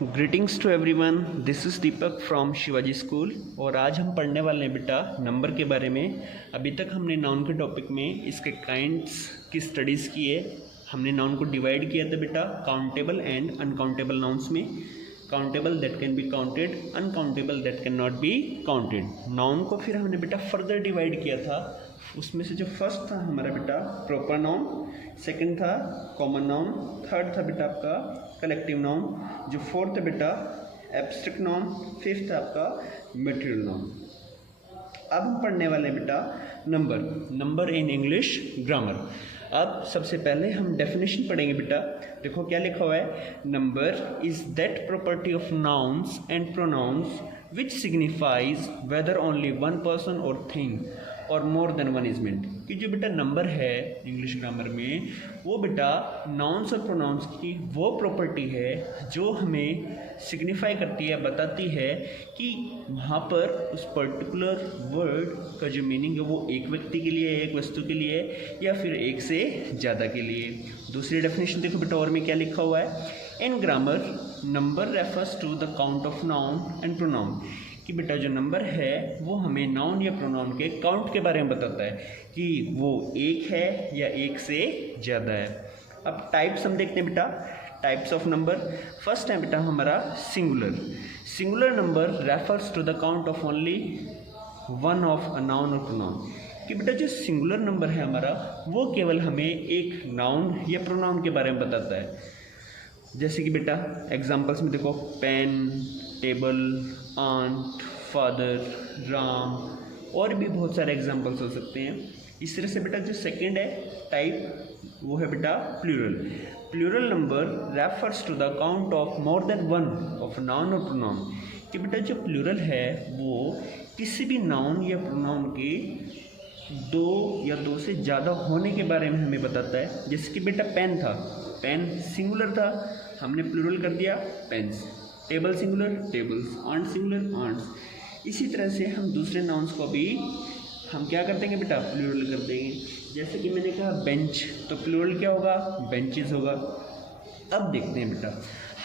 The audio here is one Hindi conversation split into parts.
Greetings to everyone, this is Deepak from Shivaji school. और आज हम पढ़ने वाले हैं बेटा नंबर के बारे में। अभी तक हमने नाउन के टॉपिक में इसके काइंड्स की स्टडीज़ की है। हमने नाउन को डिवाइड किया था बेटा काउंटेबल एंड अनकाउंटेबल नाउन्स में। Countable that can be counted, uncountable that can not be counted. Noun को फिर हमने बेटा फर्दर डिवाइड किया था। उसमें से जो फर्स्ट था हमारा बेटा प्रॉपर नाउन, सेकंड था कॉमन नाउन, थर्ड था बेटा आपका कलेक्टिव नाउन, जो फोर्थ है बेटा एब्स्ट्रैक्ट नाउन, फिफ्थ है आपका मटेरियल नाउन। अब हम पढ़ने वाले हैं बेटा नंबर इन इंग्लिश ग्रामर। अब सबसे पहले हम डेफिनेशन पढ़ेंगे बेटा। देखो क्या लिखा हुआ है, number is that property of nouns and pronouns which signifies whether only one person or thing or more than one is meant. कि जो बेटा नंबर है इंग्लिश ग्रामर में, वो बेटा नाउन्स और प्रोनाउंस की वो प्रॉपर्टी है जो हमें सिग्निफाई करती है, बताती है कि वहाँ पर उस पर्टिकुलर वर्ड का जो मीनिंग है वो एक व्यक्ति के लिए, एक वस्तु के लिए, या फिर एक से ज़्यादा के लिए। दूसरी डेफिनेशन देखो बेटा और में क्या लिखा हुआ है, in grammar number refers to the count of noun and pronoun. कि बेटा जो नंबर है वो हमें नाउन या प्रोनाउन के काउंट के बारे में बताता है कि वो एक है या एक से ज़्यादा है। अब टाइप्स हम देखते हैं बेटा, टाइप्स ऑफ नंबर। फर्स्ट है बेटा हमारा singular number refers to the count of only one of a noun or pronoun. कि बेटा जो सिंगुलर नंबर है हमारा वो केवल हमें एक नाउन या प्रोनाउन के बारे में बताता है। जैसे कि बेटा एग्जांपल्स में देखो, pen, table, aunt, father, Ram, और भी बहुत सारे एग्जांपल्स हो सकते हैं। इस तरह से बेटा जो सेकंड है टाइप वो है बेटा plural number refers to the count of more than one of noun or pronoun. कि बेटा जो प्लूरल है वो किसी भी नाउन या प्रोनाउन के दो या दो से ज़्यादा होने के बारे में हमें बताता है। जैसे कि बेटा पेन था, पेन सिंगुलर था, हमने प्लूरल कर दिया pens. Table singular tables, aunt singular aunts. इसी तरह से हम दूसरे नाउन्स को भी हम क्या कर देंगे बेटा प्लूरल कर देंगे। जैसे कि मैंने कहा बेंच, तो प्लूरल क्या होगा, बेंचेस होगा। अब देखते हैं बेटा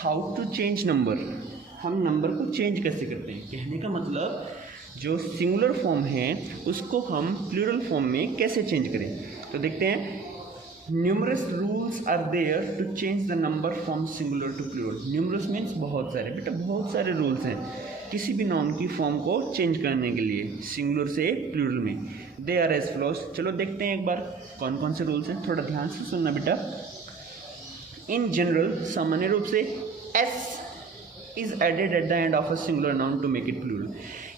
हाउ टू चेंज नंबर। हम नंबर को चेंज कैसे करते हैं, कहने का मतलब जो सिंगुलर फॉर्म है उसको हम प्लूरल फॉर्म में कैसे चेंज करें। तो देखते हैं, numerous rules are there to change the number from singular to plural. Numerous means बहुत सारे बेटा, बहुत सारे रूल्स हैं किसी भी नाउन की फॉर्म को चेंज करने के लिए सिंगुलर से प्लूरल में। They are as follows. चलो देखते हैं एक बार कौन कौन से रूल्स हैं, थोड़ा ध्यान से सुनना बेटा। इन जनरल, सामान्य रूप से S is added at the end of a singular noun to make it plural.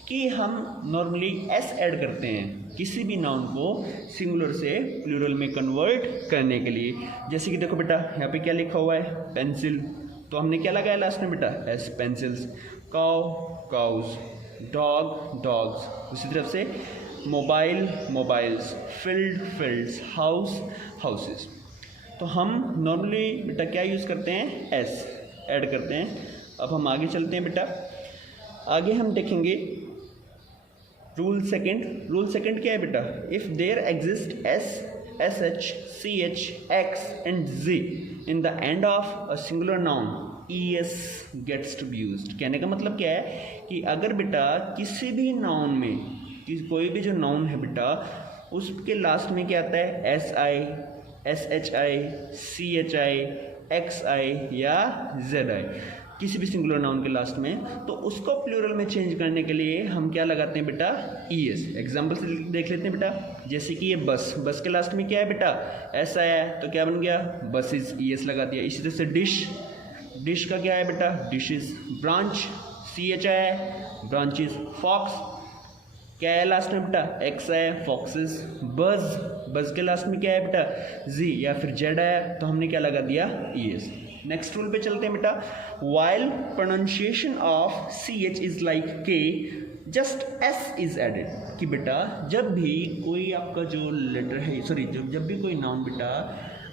कि हम नॉर्मली एस ऐड करते हैं किसी भी नाउन को सिंगुलर से प्लूरल में कन्वर्ट करने के लिए। जैसे कि देखो बेटा यहाँ पे क्या लिखा हुआ है, पेंसिल, तो हमने क्या लगाया लास्ट में बेटा S, pencils. Cow cows, dog dogs. उसी तरफ से mobile mobiles, field fields, house houses. तो हम नॉर्मली बेटा क्या यूज़ करते हैं, एस ऐड करते हैं। अब हम आगे चलते हैं बेटा, आगे हम देखेंगे रूल सेकंड क्या है बेटा, if there exist S, S H, C H, X and G in the end of a singular noun, E S gets to be used. कहने का मतलब क्या है कि अगर बेटा किसी भी नाउन में कोई भी जो नाउन है बेटा उसके लास्ट में क्या आता है, S I, S H I, C H I, X I या जेड आई, किसी भी सिंगुलर नाउन के लास्ट में, तो उसको प्लूरल में चेंज करने के लिए हम क्या लगाते हैं बेटा, ई एस। एग्जाम्पल से देख लेते हैं बेटा, जैसे कि ये बस के लास्ट में क्या है बेटा, एस आया है, तो क्या बन गया बसेस, ई एस लगा दिया। इसी तरह से डिश का क्या है बेटा, डिशेस। ब्रांच, सी एच आया है, ब्रांचेस। फॉक्स क्या है लास्ट में बेटा, एक्स आया, फॉक्सेस। बज के लास्ट में क्या है बेटा, जी या फिर जेड आया, तो हमने क्या लगा दिया, ई एस। नेक्स्ट रूल पे चलते हैं बेटा, while pronunciation of C H is like K, just S is added. कि बेटा जब भी कोई आपका जो लेटर है, जब भी कोई नाउन बेटा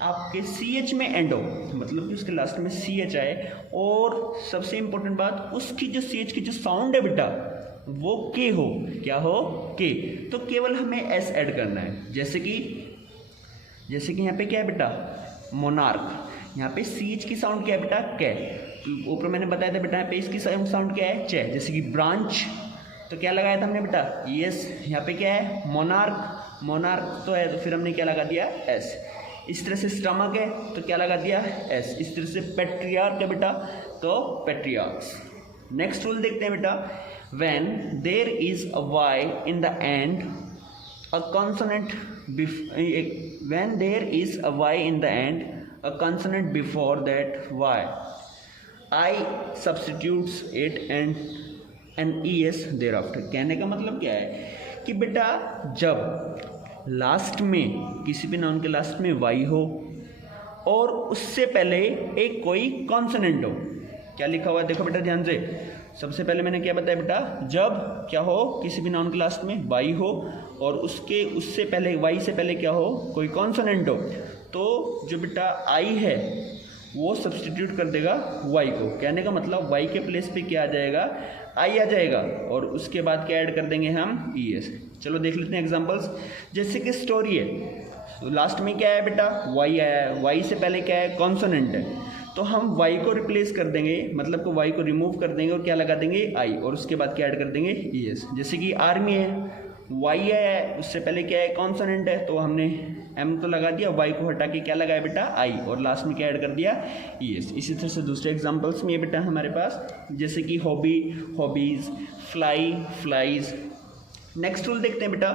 आपके सी एच में एंड हो, मतलब कि उसके लास्ट में सी एच आए, और सबसे इंपॉर्टेंट बात उसकी जो सी एच की जो साउंड है बेटा वो के हो, क्या हो, के, तो केवल हमें एस ऐड करना है। जैसे कि यहाँ पे क्या है बेटा, मोनार्क, यहाँ पे सी एच की साउंड क्या है बेटा, कै, ऊपर मैंने बताया था बेटा यहाँ पे इसकी साउंड क्या है, च। जैसे कि ब्रांच तो क्या लगाया था हमने बेटा, यस। यहाँ पे क्या है, मोनार्क, मोनार्क तो है तो फिर हमने क्या लगा दिया, एस। इस तरह से स्टमक है तो क्या लगा दिया, एस। इस तरह से पेट्रियार्क है बेटा तो पेट्रियार्क्स। नेक्स्ट रूल देखते हैं बेटा, when there is a Y in the end a consonant, when there is a Y in the end a consonant before that Y, I substitutes it and N E S there after. कहने का मतलब क्या है कि बेटा जब लास्ट में किसी भी नाउन के लास्ट में वाई हो और उससे पहले एक कोई कॉन्सोनेंट हो, क्या लिखा हुआ है देखो बेटा ध्यान से। सबसे पहले मैंने क्या बताया बेटा, जब क्या हो, किसी भी नाउन के लास्ट में वाई हो और उससे पहले वाई से पहले क्या हो, कोई कॉन्सोनेंट हो, तो जो बेटा आई है वो सब्सटीट्यूट कर देगा वाई को। कहने का मतलब वाई के प्लेस पे क्या आ जाएगा, आई आ जाएगा और उसके बाद क्या ऐड कर देंगे हम, ई एस। चलो देख लेते हैं एग्जांपल्स। जैसे कि स्टोरी है तो लास्ट में क्या है बेटा, वाई आया है, वाई से पहले क्या है, कॉन्सोनेंट है, तो हम वाई को रिप्लेस कर देंगे, मतलब को वाई को रिमूव कर देंगे और क्या लगा देंगे, आई, और उसके बाद क्या ऐड कर देंगे, ई एस। जैसे कि आर्मी है, वाई है, उससे पहले क्या है, कॉन्सोनेंट है, तो हमने एम तो लगा दिया, वाई को हटा के क्या लगाया बेटा, आई, और लास्ट में क्या ऐड कर दिया, ई एस। इसी तरह से दूसरे एग्जांपल्स में ये बेटा हमारे पास, जैसे कि hobby, hobbies, fly, flies. Next rule देखते हैं बेटा,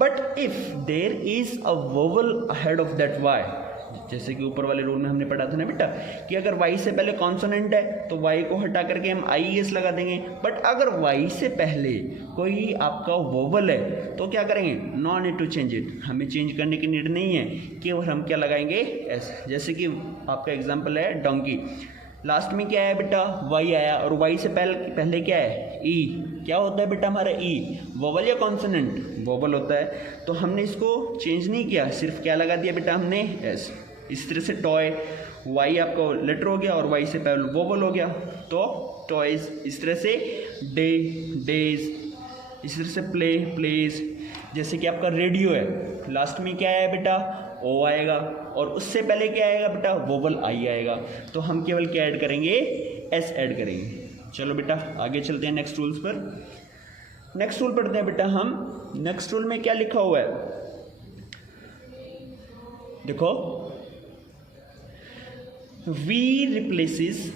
but if there is a vowel ahead of that Y, जैसे कि ऊपर वाले रूल में हमने पढ़ा था ना बेटा कि अगर वाई से पहले कॉन्सोनेंट है तो वाई को हटा करके हम आई एस लगा देंगे, बट अगर वाई से पहले कोई आपका वोवल है तो क्या करेंगे, no need to change it, हमें चेंज करने की नीड नहीं है, केवल हम क्या लगाएंगे, एस। जैसे कि आपका एग्जाम्पल है डोंकी, लास्ट में क्या है बेटा, वाई आया और वाई से पहले क्या है, ई। क्या होता है बेटा हमारा ई, वोवल या कॉन्सोनेंट, वोवल होता है, तो हमने इसको चेंज नहीं किया, सिर्फ क्या लगा दिया बेटा हमने, एस। इस तरह से टॉय, वाई आपका लेटर हो गया और वाई से पहले वोवल हो गया तो टॉयज। इस तरह से डे, डेज। इस तरह से प्ले, प्लेज। जैसे कि आपका रेडियो है, लास्ट में क्या है बेटा, ओ आएगा और उससे पहले क्या आएगा बेटा, वोवल आई आएगा, तो हम केवल क्या ऐड करेंगे, एस ऐड करेंगे। चलो बेटा आगे चलते हैं नेक्स्ट रूल्स पर। नेक्स्ट रूल पढ़ते हैं बेटा हम। नेक्स्ट रूल में क्या लिखा हुआ है देखो, we replaces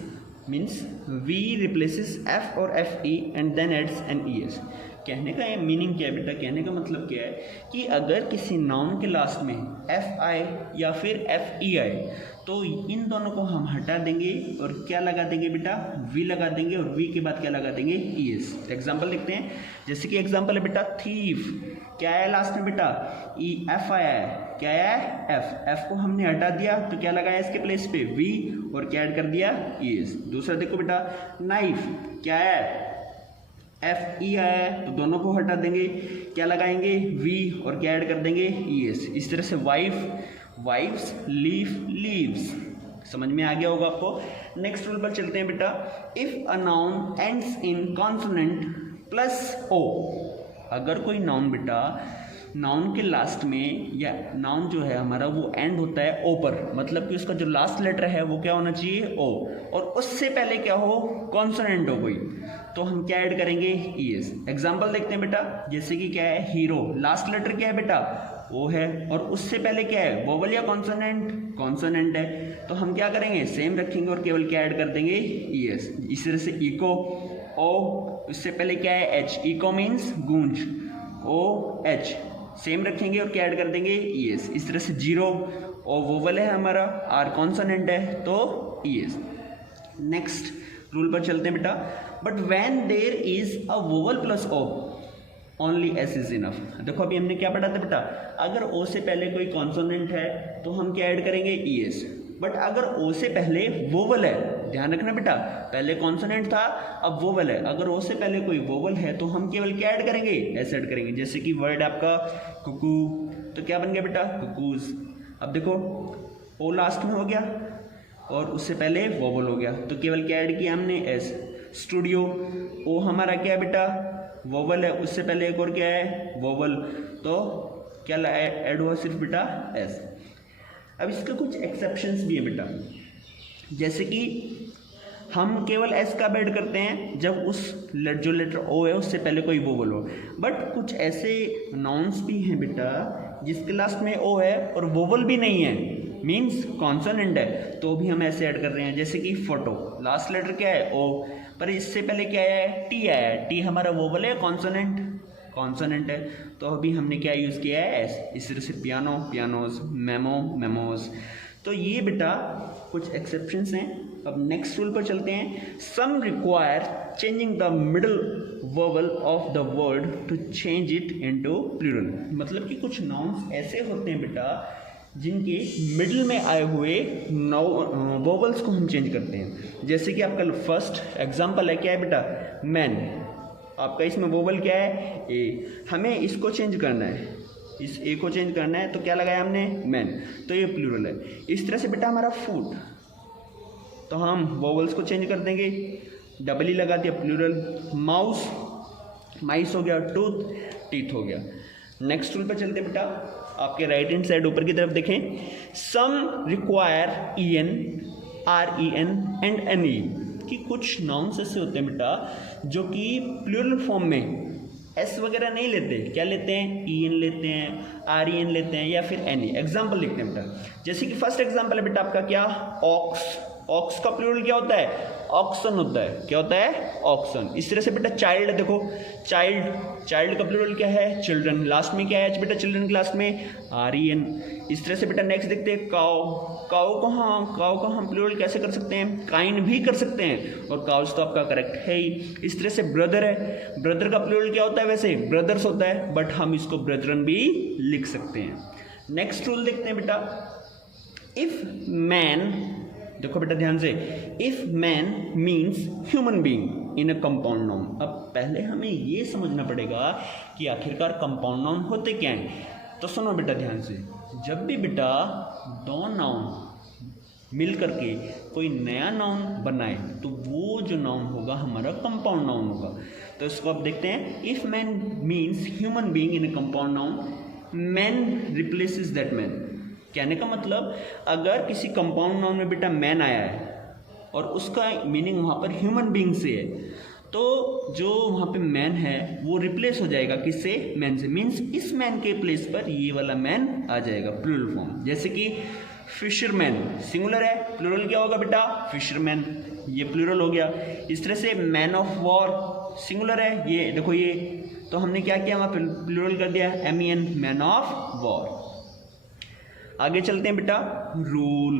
means we replaces F और F E and then adds N E S. कहने का ये मीनिंग क्या है बेटा, कहने का मतलब क्या है कि अगर किसी नाउन के लास्ट में एफ आई या फिर एफ ई आए तो इन दोनों को हम हटा देंगे और क्या लगा देंगे बेटा, वी लगा देंगे और वी के बाद क्या लगा देंगे, ई एस। एग्जाम्पल लिखते हैं, जैसे कि एग्जाम्पल है बेटा थीफ, क्या है लास्ट में बेटा, ई एफ आया है, क्या है, एफ। एफ को हमने हटा दिया तो क्या लगाया इसके प्लेस पे, वी, और क्या ऐड कर दिया, ई एस। दूसरा देखो बेटा नाइफ, क्या है, एफ ई आया है तो दोनों को हटा देंगे, क्या लगाएंगे, वी, और क्या ऐड कर देंगे, ई एस। इस तरह से वाइफ, वाइफ्स, लीफ, लीव्स। समझ में आ गया होगा आपको। नेक्स्ट रूल पर चलते हैं बेटा, if a noun ends in consonant plus O, अगर कोई नाउन बेटा नाउन के लास्ट में, या नाउन जो है हमारा वो एंड होता है ओ पर, मतलब कि उसका जो लास्ट लेटर है वो क्या होना चाहिए, ओ, और उससे पहले क्या हो, कॉन्सोनेंट हो कोई, तो हम क्या ऐड करेंगे, ई एस। एग्जाम्पल देखते हैं बेटा, जैसे कि क्या है हीरो, लास्ट लेटर क्या है बेटा, ओ है, और उससे पहले क्या है, वोवल या कॉन्सोनेंट, कॉन्सोनेंट है, तो हम क्या करेंगे, सेम रखेंगे और केवल क्या ऐड कर देंगे, ई एस। इस तरह से इको, ओ, उससे पहले क्या है, एच, इको मीन्स गूंज, ओ एच, सेम रखेंगे और क्या ऐड कर देंगे, ई एस। इस तरह से जीरो, ओ वोवल है हमारा, आर कॉन्सोनेंट है तो ई एस। नेक्स्ट रूल पर चलते हैं बेटा, but when there is a vowel plus O only S is enough. देखो अभी हमने क्या पढ़ा था बेटा, अगर ओ से पहले कोई कॉन्सोनेंट है तो हम क्या ऐड करेंगे, ई एस, बट अगर ओ से पहले वोवल है, ध्यान रखना बेटा, पहले कॉन्सोनेंट था अब वोवल है, अगर ओ से पहले कोई वोवल है तो हम केवल क्या ऐड करेंगे, एस ऐड करेंगे। जैसे कि वर्ड आपका कुकू, तो क्या बन गया बेटा, कुकूज। अब देखो ओ लास्ट में हो गया और उससे पहले वोवल हो गया तो केवल क्या ऐड किया हमने, एस। स्टूडियो, ओ हमारा क्या है बेटा, वोवल है, उससे पहले एक और क्या है, वोवल, तो क्या ऐड हुआ, सिर्फ बेटा एस। अब इसके कुछ एक्सेप्शंस भी है बेटा, जैसे कि हम केवल एस कब ऐड करते हैं जब उस जो लेटर ओ है उससे पहले कोई वोवल हो। बट कुछ ऐसे नाउन्स भी हैं बेटा जिसके लास्ट में ओ है और वोवल भी नहीं है, मीन्स कॉन्सोनेंट है, तो भी हम ऐसे ऐड कर रहे हैं। जैसे कि फोटो, लास्ट लेटर क्या है ओ, पर इससे पहले क्या है टी आया है। टी हमारा वोवल है कॉन्सोनेंट, कॉन्सोनेंट है, तो अभी हमने क्या यूज़ किया है एस। इस तरह से पियानो, पियानोज, मेमो, मेमोज। तो ये बेटा कुछ एक्सेप्शंस हैं। अब नेक्स्ट रूल पर चलते हैं। Some require changing the middle vowel of the word to change it into plural. मतलब कि कुछ नाउन्स ऐसे होते हैं बेटा जिनके मिडिल में आए हुए वोवल्स को हम चेंज करते हैं। जैसे कि आपका फर्स्ट एग्जांपल है, क्या है बेटा, मैन। आपका इसमें वोवल क्या है ए, हमें इसको चेंज करना है, इस ए को चेंज करना है, तो क्या लगाया हमने मैन, तो ये प्लूरल है। इस तरह से बेटा हमारा फूड, तो हम वोवल्स को चेंज कर देंगे, डबल ई लगा दिया प्लूरल। माउस, माइस हो गया, टूथ, टीथ हो गया। नेक्स्ट रूल पर चलते बेटा, आपके राइट हैंड साइड ऊपर की तरफ देखें। Some require E N, R E N and N E, कि कुछ नाउन्स ऐसे होते हैं बेटा जो कि प्लूरल फॉर्म में एस वगैरह नहीं लेते, क्या लेते हैं, ई एन लेते हैं, आर ई एन लेते हैं, या फिर एन ई। एग्जाम्पल लिखते हैं बेटा, जैसे कि फर्स्ट एग्जाम्पल है बेटा आपका क्या, ऑक्स। ऑक्स का प्लूरल क्या होता है, ऑक्सन होता है। क्या होता है, ऑक्सन। इस तरह से बेटा चाइल्ड, देखो चाइल्ड, चाइल्ड का प्लूरल क्या है, चिल्ड्रन। लास्ट में क्या है बेटा, चिल्ड्रन के लास्ट में आर ई एन। इस तरह से बेटा नेक्स्ट देखते हैं काउ। काउ को हम प्लूरल कैसे कर सकते हैं, काइन भी कर सकते हैं, और काउस तो आपका करेक्ट है ही। इस तरह से ब्रदर है, ब्रदर का प्लूरल क्या होता है, वैसे ब्रदर्स होता है, बट हम इसको ब्रदरन भी लिख सकते हैं। नेक्स्ट रूल देखते हैं बेटा, इफ मैन, देखो बेटा ध्यान से, if man means human being in a compound noun. अब पहले हमें ये समझना पड़ेगा कि आखिरकार कंपाउंड नाउन होते क्या हैं। तो सुनो बेटा ध्यान से, जब भी बेटा दो नाउन मिल करके कोई नया नाउन बनाए तो वो जो नाउन होगा हमारा कंपाउंड नाउन होगा। तो इसको अब देखते हैं, if man means human being in a compound noun, man replaces that man. कहने का मतलब, अगर किसी कंपाउंड नाउन में बेटा मैन आया है और उसका मीनिंग वहाँ पर ह्यूमन बीइंग से है, तो जो वहाँ पे मैन है वो रिप्लेस हो जाएगा किससे, मैन से। मीन्स इस मैन के प्लेस पर ये वाला मैन आ जाएगा प्लूरल फॉर्म। जैसे कि फिशरमैन सिंगुलर है, प्लूरल क्या होगा बेटा, फिशरमैन, ये प्लूरल हो गया। इस तरह से मैन ऑफ वॉर सिंगुलर है, ये देखो ये, तो हमने क्या किया, वहाँ प्लूरल कर दिया MEN, मैन ऑफ वॉर। आगे चलते हैं बेटा, रूल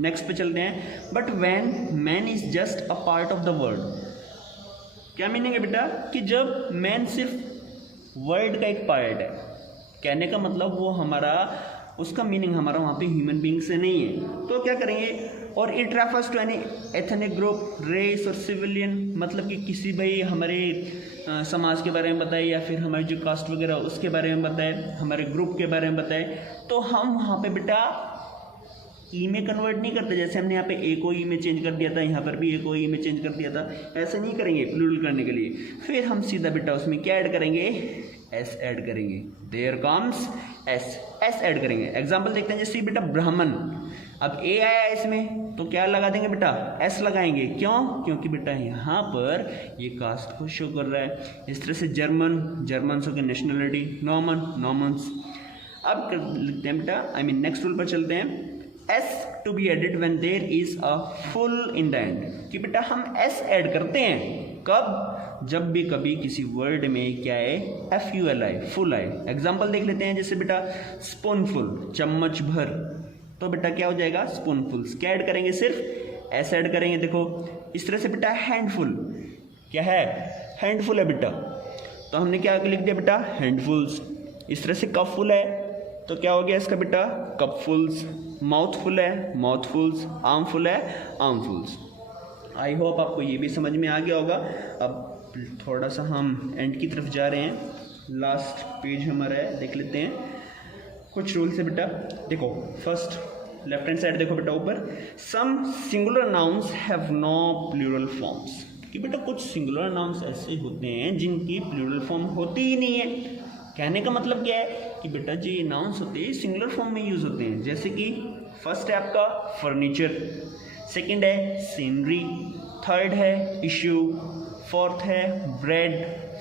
नेक्स्ट पे चलते हैं। But when man is just a part of the word, क्या मीनिंग है बेटा, कि जब मैन सिर्फ वर्ड का एक पार्ट है, कहने का मतलब वो हमारा, उसका मीनिंग हमारा वहाँ पे ह्यूमन बीइंग से नहीं है, तो क्या करेंगे, और it refers to any ethnic group, race or civilian, मतलब कि किसी भाई हमारे समाज के बारे में बताए, या फिर हमारी जो कास्ट वगैरह उसके बारे में बताए, हमारे ग्रुप के बारे में बताए, तो हम वहाँ पे बेटा ई में कन्वर्ट नहीं करते। जैसे हमने यहाँ पे ए को ई में चेंज कर दिया था, यहाँ पर भी ए को ई में चेंज कर दिया था, ऐसे नहीं करेंगे प्लूरल करने के लिए। फिर हम सीधा बेटा उसमें क्या ऐड करेंगे, एस ऐड करेंगे, there comes S, S add करेंगे। एग्जाम्पल देखते हैं, जैसे बेटा ब्राह्मण, अब ए आया इसमें तो क्या लगा देंगे बेटा, एस लगाएंगे। क्यों, क्योंकि बेटा यहाँ पर ये कास्ट को शो कर रहा है। इस तरह से जर्मन, जर्मन्स की नेशनलिटी, नॉर्मन, नॉर्मन्स। अब लिखते हैं बेटा, आई मीन नेक्स्ट रूल पर चलते हैं, S to be added when there is a full in the end, कि बेटा हम एस ऐड करते हैं कब, जब भी कभी किसी वर्ड में क्या है, FULI, फुल आए। एग्जाम्पल देख लेते हैं, जैसे बेटा स्पूनफुल, चम्मच भर, तो बेटा क्या हो जाएगा, स्पूनफुल्स। क्या ऐड करेंगे, सिर्फ एस ऐड करेंगे। देखो इस तरह से बेटा हैंडफुल, क्या है, हैंडफुल है बेटा, तो हमने क्या लिख दिया बेटा, हैंडफुल्स। इस तरह से कपफुल है, तो क्या हो गया इसका बेटा, कपफुल्स। माउथफुल है, माउथफुल्स। आर्मफुल है, आर्मफुल्स। आई होप आपको ये भी समझ में आ गया होगा। अब थोड़ा सा हम एंड की तरफ जा रहे हैं, लास्ट पेज हमारा है, देख लेते हैं कुछ रूल्स है बेटा। देखो फर्स्ट लेफ्ट हैंड साइड देखो बेटा ऊपर, some singular nouns have no plural forms, कि बेटा कुछ सिंगुलर नाउन्स ऐसे होते हैं जिनकी प्लूरल फॉर्म होती ही नहीं है। कहने का मतलब क्या है कि बेटा जो ये नाउन्स होते हैं सिंगुलर फॉर्म में यूज होते हैं। जैसे कि फर्स्ट है आपका फर्नीचर, सेकंड है सीनरी, थर्ड है इश्यू, फोर्थ है ब्रेड,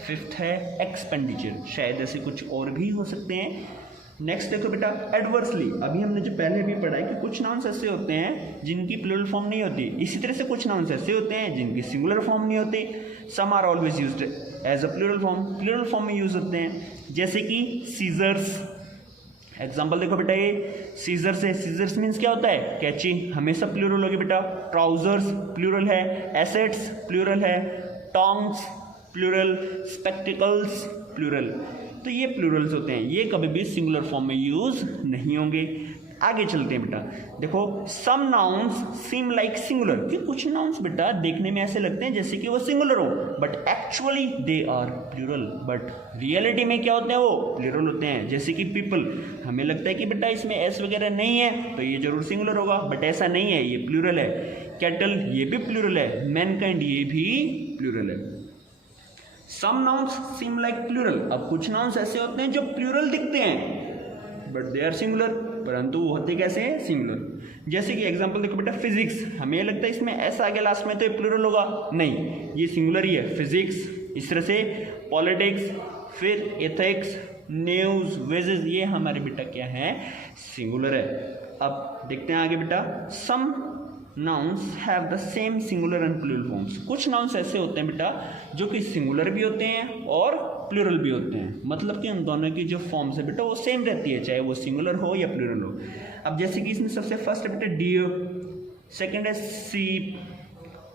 फिफ्थ है एक्सपेंडिचर। शायद ऐसे कुछ और भी हो सकते हैं। नेक्स्ट देखो बेटा एडवर्सली। अभी हमने जो पहले भी पढ़ा है कि कुछ नाउन्स ऐसे होते हैं जिनकी प्लूरल फॉर्म नहीं होती, इसी तरह से कुछ नाउन्स ऐसे होते हैं जिनकी सिंगुलर फॉर्म नहीं होती। Some are always used as a plural form में यूज होते हैं, जैसे कि सीजर्स। एग्जाम्पल देखो बेटा, ये सीजर्स है, सीजर्स मीन्स क्या होता है, कैंची, हमेशा प्लूरल होगी बेटा। ट्राउजर्स प्लूरल है, एसेट्स प्लूरल है, टोंग्स प्लूरल, स्पेक्टिकल्स प्लूरल। तो ये प्लूरल्स होते हैं, ये कभी भी सिंगुलर फॉर्म में यूज नहीं होंगे। आगे चलते हैं बेटा, देखो some nouns seem like singular, कि कुछ नाउन्स बेटा देखने में ऐसे लगते हैं जैसे कि वो सिंगुलर हो, but actually they are plural. But reality में क्या होते हैं, वो प्लूरल होते हैं। जैसे कि पीपल, हमें लगता है कि बेटा इसमें एस वगैरह नहीं है तो ये जरूर सिंगुलर होगा, बट ऐसा नहीं है, ये प्लूरल है। कैटल, ये भी प्लूरल है। मैनकाइंड, ये भी प्लूरल है। Some nouns seem like plural. अब कुछ नाउन्स ऐसे होते हैं जो प्लूरल दिखते हैं बट दे आर सिंगुलर, परंतु वो होते कैसे हैं, सिंगुलर। जैसे कि एग्जांपल देखो बेटा फिजिक्स, हमें लगता है इसमें ऐसा आगे लास्ट में तो ये प्लूरल होगा, नहीं, ये सिंगुलर ही है, फिजिक्स। इस तरह से पॉलिटिक्स, फिर एथिक्स, न्यूज, वेजेस, ये हमारे बेटा क्या है, सिंगुलर है। अब देखते हैं आगे बेटा, some nouns have the same singular and plural forms. कुछ नाउन्स ऐसे होते हैं बेटा जो कि सिंगुलर भी होते हैं और प्लूरल भी होते हैं, मतलब कि उन दोनों की जो फॉर्म्स है बेटा वो सेम रहती है, चाहे वो सिंगुलर हो या प्लूरल हो। अब जैसे कि इसमें सबसे फर्स्ट है बेटा डियर, सेकंड है सीप,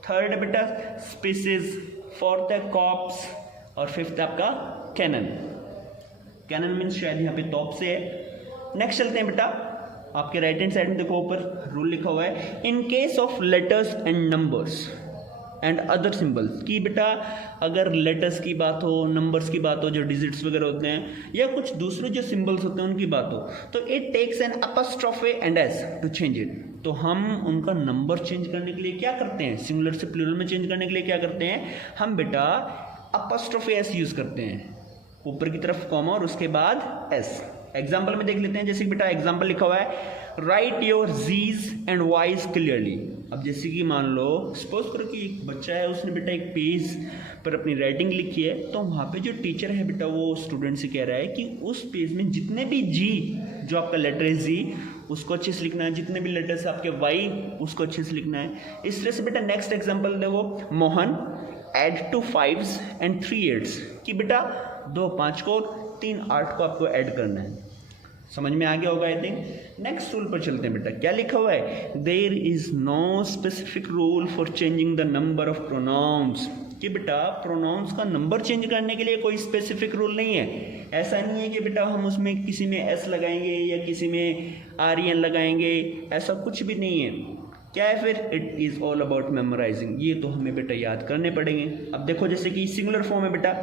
थर्ड है बेटा स्पीसीज, फोर्थ है कॉप्स और फिफ्थ है आपका कैनन। कैनन मीन्स शायद यहाँ पे तोप से है। नेक्स्ट चलते हैं बेटा, आपके राइट हैंड साइड में देखो ऊपर रूल लिखा हुआ है, in case of letters and numbers and other symbols, कि बेटा अगर लेटर्स की बात हो, नंबर्स की बात हो, जो डिजिट्स वगैरह होते हैं, या कुछ दूसरे जो सिंबल्स होते हैं उनकी बात हो, तो it takes an apostrophe and S to change it. तो हम उनका नंबर चेंज करने के लिए क्या करते हैं, सिंगुलर से प्लूरल में चेंज करने के लिए क्या करते हैं, हम बेटा अपस्ट्रोफे एस यूज करते हैं, ऊपर की तरफ कॉमा और उसके बाद एस। एग्जाम्पल में देख लेते हैं, जैसे कि बेटा एग्जाम्पल लिखा हुआ है, write your G's and Y's clearly. अब जैसे कि मान लो सपोज करो कि एक बच्चा है, उसने बेटा एक पेज पर अपनी राइटिंग लिखी है, तो वहाँ पे जो टीचर है बेटा वो स्टूडेंट से कह रहा है कि उस पेज में जितने भी जी, जो आपका लेटर है जी, उसको अच्छे से लिखना है, जितने भी लेटर्स आपके वाई, उसको अच्छे से लिखना है। इस तरह से बेटा नेक्स्ट एग्जाम्पल देखो, Mohan add 2 5s and 3 8s, कि बेटा 2 5 को 3 8 को आपको ऐड करना है। समझ में आ गया होगा आई थिंक। नेक्स्ट रूल पर चलते हैं बेटा, क्या लिखा हुआ है, there is no specific rule for changing the number of pronouns, कि बेटा प्रोनाउंस का नंबर चेंज करने के लिए कोई स्पेसिफिक रूल नहीं है। ऐसा नहीं है कि बेटा हम उसमें किसी में एस लगाएंगे या किसी में आर लगाएंगे, ऐसा कुछ भी नहीं है। क्या है फिर, it is all about memorising, ये तो हमें बेटा याद करने पड़ेंगे। अब देखो जैसे कि सिंगुलर फॉर्म है बेटा,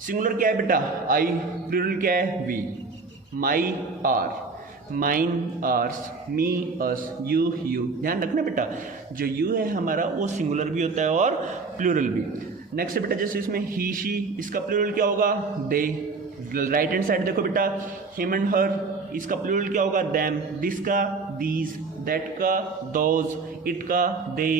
सिंगुलर क्या है बेटा, आई, प्लूरल क्या है, we, my our, mine ours, me us, you you. ध्यान रखना बेटा, जो यू है हमारा वो सिंगुलर भी होता है और प्लूरल भी। नेक्स्ट है बेटा, जैसे इसमें ही शी, इसका प्लूरल क्या होगा, दे। राइट हैंड साइड देखो बेटा, हिम एंड हर, इसका प्लूरल क्या होगा, दैम। दिस का दीज, दैट का दोज, इट का दे,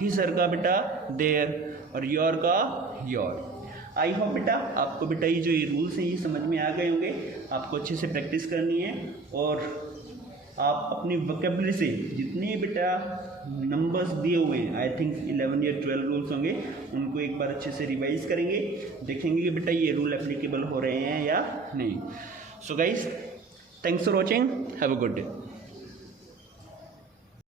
हिज हर का बेटा देयर और योर का योर। आई होप बेटा आपको बेटा ये जो ये रूल्स हैं ये समझ में आ गए होंगे। आपको अच्छे से प्रैक्टिस करनी है और आप अपनी वोकैबुलरी से जितने बेटा नंबर्स दिए हुए हैं, आई थिंक 11 या 12 रूल्स होंगे, उनको एक बार अच्छे से रिवाइज करेंगे, देखेंगे कि बेटा ये रूल एप्लीकेबल हो रहे हैं या नहीं। So guys, thanks for watching, have a good day.